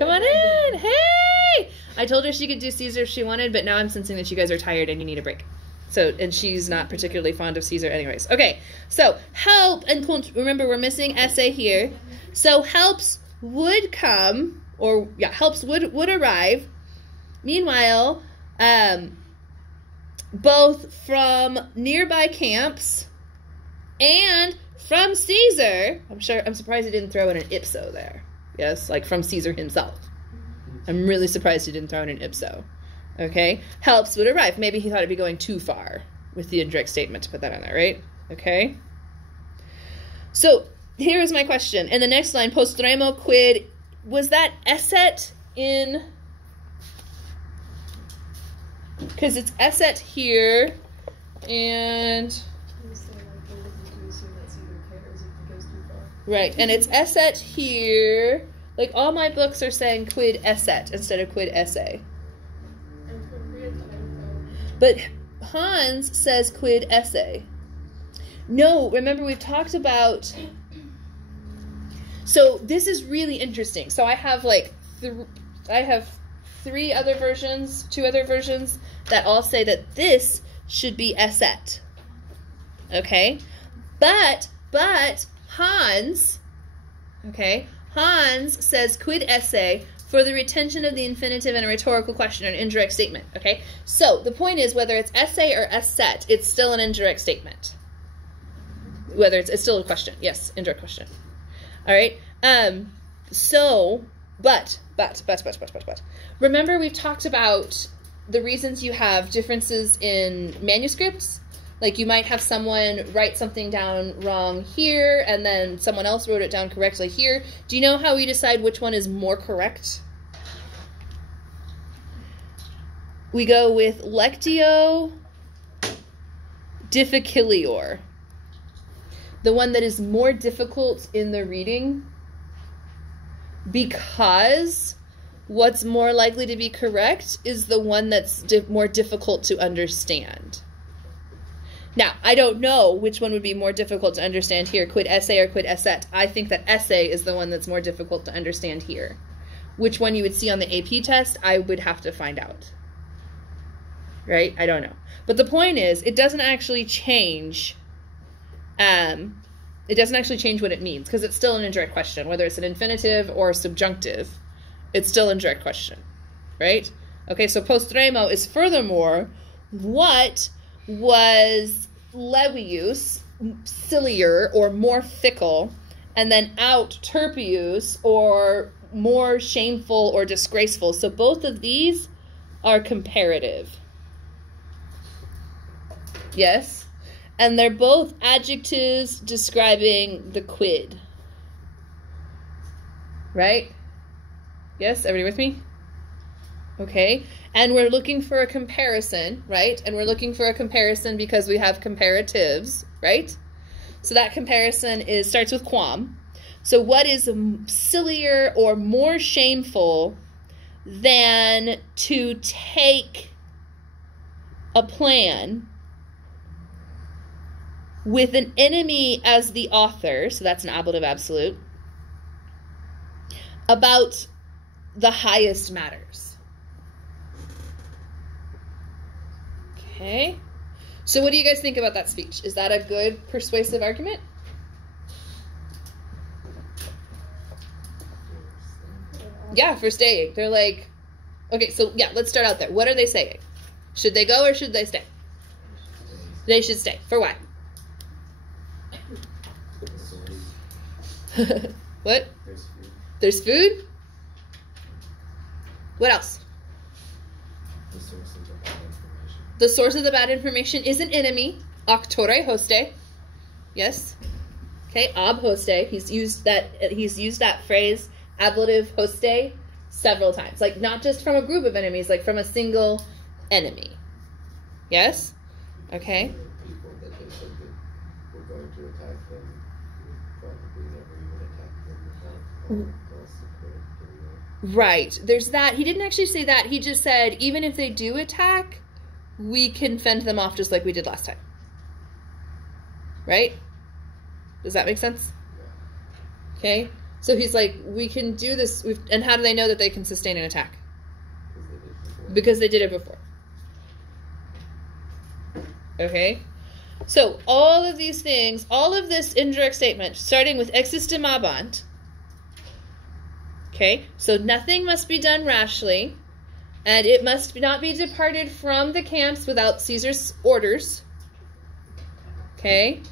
Come on in. Hey! I told her she could do Caesar if she wanted, but now I'm sensing that you guys are tired and you need a break. So, and she's not particularly fond of Caesar anyways. Okay, so help, and remember we're missing essay here. So helps would come, or yeah, helps would arrive. Meanwhile, both from nearby camps and from Caesar. I'm surprised he didn't throw in an ipso there. Yes, like from Caesar himself. I'm really surprised he didn't throw in an ipso. Okay, helps would arrive. Maybe he thought it'd be going too far with the indirect statement to put that on there, right? Okay. So here is my question. In the next line, postremo quid, was that esset in? Because it's esset here, and right, and it's esset here. Like all my books are saying quid esset instead of quid esse. But Hans says quid esse. No, remember we've talked about... So this is really interesting. So I have like... I have two other versions that all say that this should be esset. Okay? But Hans... Okay? Hans says quid esse for the retention of the infinitive in a rhetorical question or an indirect statement, okay? So the point is, whether it's essay or esset, it's still an indirect statement. Whether it's still a question. Yes, indirect question. All right? So, but. Remember we've talked about the reasons you have differences in manuscripts? Like you might have someone write something down wrong here, and then someone else wrote it down correctly here. Do you know how we decide which one is more correct? We go with lectio difficilior. The one that is more difficult in the reading, because what's more likely to be correct is the one that's more difficult to understand. Now, I don't know which one would be more difficult to understand here, quid esse or quid esset. I think that esse is the one that's more difficult to understand here. Which one you would see on the AP test, I would have to find out. Right? I don't know. But the point is, it doesn't actually change, what it means, because it's still an indirect question. Whether it's an infinitive or subjunctive, it's still an indirect question. Right? Okay, so postremo is furthermore, what was levius, sillier or more fickle, and then out terpius, or more shameful or disgraceful. So both of these are comparative. Yes? And they're both adjectives describing the quid. Right? Yes? Everybody with me? Okay, and we're looking for a comparison, right? And we're looking for a comparison because we have comparatives, right? So that comparison starts with quam. So what is sillier or more shameful than to take a plan with an enemy as the author, so that's an ablative absolute, about the highest matters? Okay, so what do you guys think about that speech? Is that a good persuasive argument? Yeah, for staying. They're like, okay, so yeah, let's start out there. What are they saying? Should they go or should they stay? They should stay. For what? What? There's food? What else? The source of the bad information is an enemy. Actore hoste. Yes. Okay, ab hoste. He's used that phrase, ablative hoste, several times. Like not just from a group of enemies, like from a single enemy. Yes? Okay. People that they said that we're going to attack them, probably never even attack them. Right. There's that. He didn't actually say that. He just said, even if they do attack, we can fend them off just like we did last time. Right? Does that make sense? Okay. So he's like, we can do this. And how do they know that they can sustain an attack? Because they did it before. Okay? So all of these things, all of this indirect statement, starting with existimabant. Okay? So nothing must be done rashly, and it must not be departed from the camps without Caesar's orders. Okay?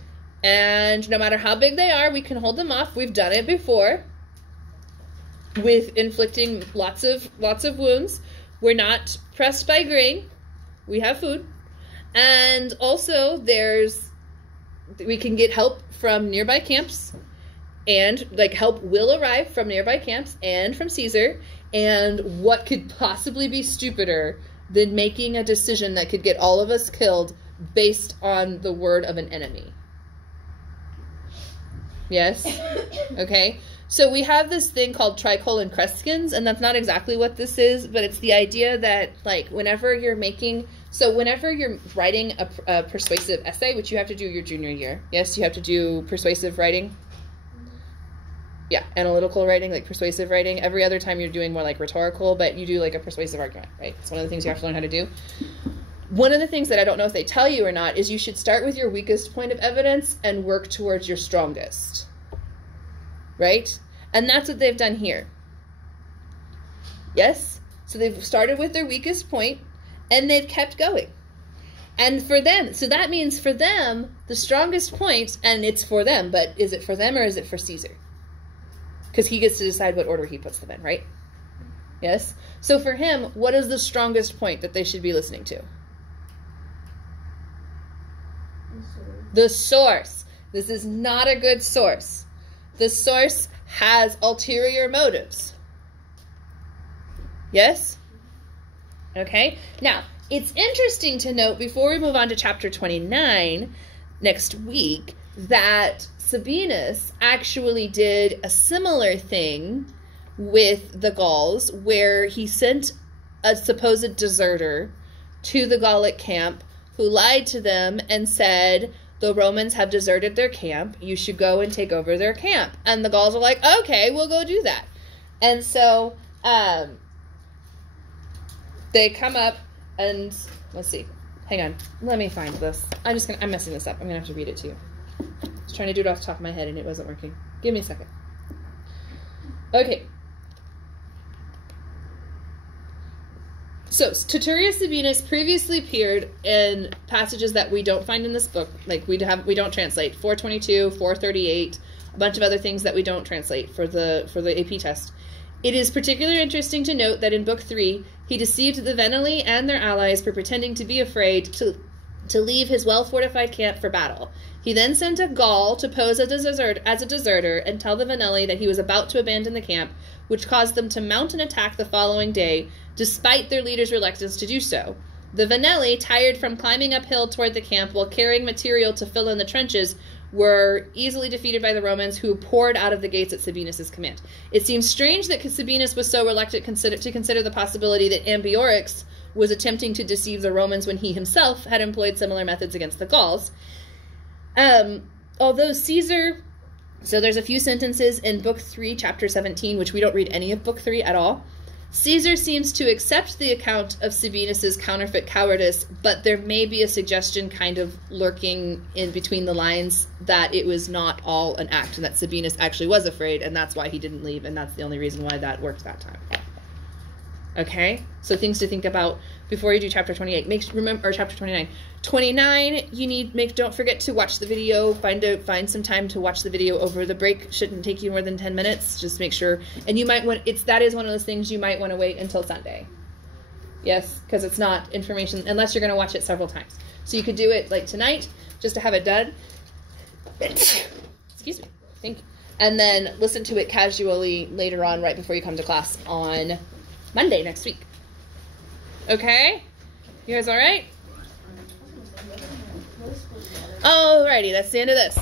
And no matter how big they are, we can hold them off. We've done it before with inflicting lots of wounds. We're not pressed by grain. We have food. And also we can get help from nearby camps, and like help will arrive from nearby camps and from Caesar. And what could possibly be stupider than making a decision that could get all of us killed based on the word of an enemy? Yes? Okay. So we have this thing called tricolon crescens, and that's not exactly what this is, but it's the idea that, like, whenever you're writing a persuasive essay, which you have to do your junior year. Yes, you have to do persuasive writing. Yeah, analytical writing, like persuasive writing. Every other time you're doing more like rhetorical, but you do like a persuasive argument, right? It's one of the things you have to learn how to do. One of the things that I don't know if they tell you or not is you should start with your weakest point of evidence and work towards your strongest. Right? And that's what they've done here. Yes? So they've started with their weakest point, and they've kept going. And for them, so that means for them, the strongest point, and it's for them, but is it for them or is it for Caesar? Because he gets to decide what order he puts them in, right? Yes? So for him, what is the strongest point that they should be listening to? The source. This is not a good source. The source has ulterior motives. Yes? Okay. Now, it's interesting to note, before we move on to chapter 29 next week, that Sabinus actually did a similar thing with the Gauls, where he sent a supposed deserter to the Gallic camp who lied to them and said, the Romans have deserted their camp. You should go and take over their camp. And the Gauls are like, okay, we'll go do that. And so they come up and, let's see. Hang on. Let me find this. I'm messing this up. I'm going to have to read it to you. I was trying to do it off the top of my head and it wasn't working. Give me a second. Okay. So, Titurius Sabinus previously appeared in passages that we don't find in this book. Like, we don't translate. 422, 438, a bunch of other things that we don't translate for the AP test. It is particularly interesting to note that in Book 3, he deceived the Venali and their allies for pretending to be afraid to leave his well-fortified camp for battle. He then sent a Gaul to pose as a deserter and tell the Venali that he was about to abandon the camp, which caused them to mount an attack the following day, despite their leader's reluctance to do so. The Venali, tired from climbing uphill toward the camp while carrying material to fill in the trenches, were easily defeated by the Romans, who poured out of the gates at Sabinus' command. It seems strange that Sabinus was so reluctant to consider the possibility that Ambiorix was attempting to deceive the Romans when he himself had employed similar methods against the Gauls. Although Caesar... So there's a few sentences in Book 3, Chapter 17, which we don't read any of Book 3 at all. Caesar seems to accept the account of Sabinus' counterfeit cowardice, but there may be a suggestion kind of lurking in between the lines that it was not all an act, and that Sabinus actually was afraid, and that's why he didn't leave, and that's the only reason why that worked that time. Okay? So things to think about before you do chapter 28. Or chapter 29. 29, don't forget to watch the video. Find some time to watch the video over the break. Shouldn't take you more than 10 minutes. Just make sure. And you might want, that is one of those things you might want to wait until Sunday. Yes, because it's not information, unless you're going to watch it several times. So you could do it like tonight, just to have it done. Excuse me. Thank you. And then listen to it casually later on, right before you come to class on Monday next week. Okay? You guys all right? Alrighty, that's the end of this.